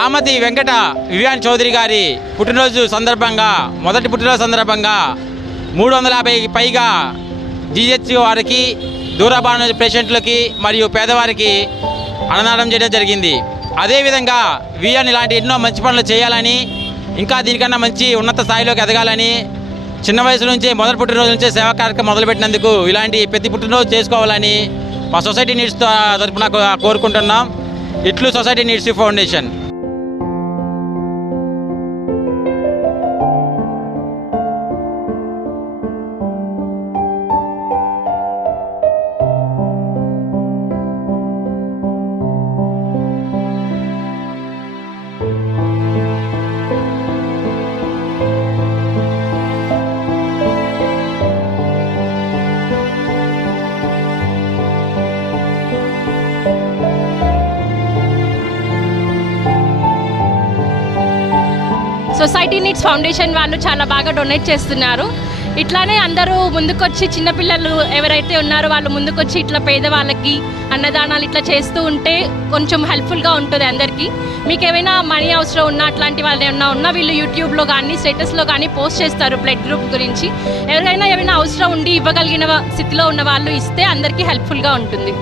ఆమతి వెంకట వివియాన్ చౌదరి గారి పుట్టినరోజు సందర్భంగా మొదటి పుట్టినరోజు సందర్భంగా 350కి పైగా జీహెచ్ వారికి దూరభాణ పేషెంట్లకి మరియు పేదవారికి అన్నదానం చేయడం జరిగింది. అదేవిధంగా వివియాన్ ఇలాంటి ఎన్నో మంచి పనులు చేయాలని ఇంకా దీనికన్నా మంచి ఉన్నత స్థాయిలోకి ఎదగాలని చిన్న వయసు నుంచే మొదటి పుట్టినరోజు నుంచే సేవా కార్యక్రమం మొదలుపెట్టినందుకు ఇలాంటి ప్రతి పుట్టినరోజు చేసుకోవాలని మా సొసైటీ నీడ్స్ తరపున కోరుకుంటున్నాం. ఇట్లు society needs foundation. Society needs foundation వాళ్ళు చాలా బాగా డొనేట్ చేస్తున్నారు. ఇట్లానే అందరూ ముందుకొచ్చి చిన్నపిల్లలు ఎవరైతే ఉన్నారో వాళ్ళు ముందుకొచ్చి ఇట్లా పేదవాళ్ళకి అన్నదానాలు ఇట్లా చేస్తూ ఉంటే కొంచెం హెల్ప్ఫుల్గా ఉంటుంది అందరికీ. మీకు ఏమైనా మనీ అవసరం ఉన్నా అట్లాంటి వాళ్ళు ఏమైనా ఉన్నా వీళ్ళు యూట్యూబ్లో కానీ స్టేటస్లో కానీ పోస్ట్ చేస్తారు బ్లడ్ గ్రూప్ గురించి. ఎవరైనా ఏమైనా అవసరం ఉండి ఇవ్వగలిగిన స్థితిలో ఉన్న వాళ్ళు ఇస్తే అందరికీ హెల్ప్ఫుల్గా ఉంటుంది.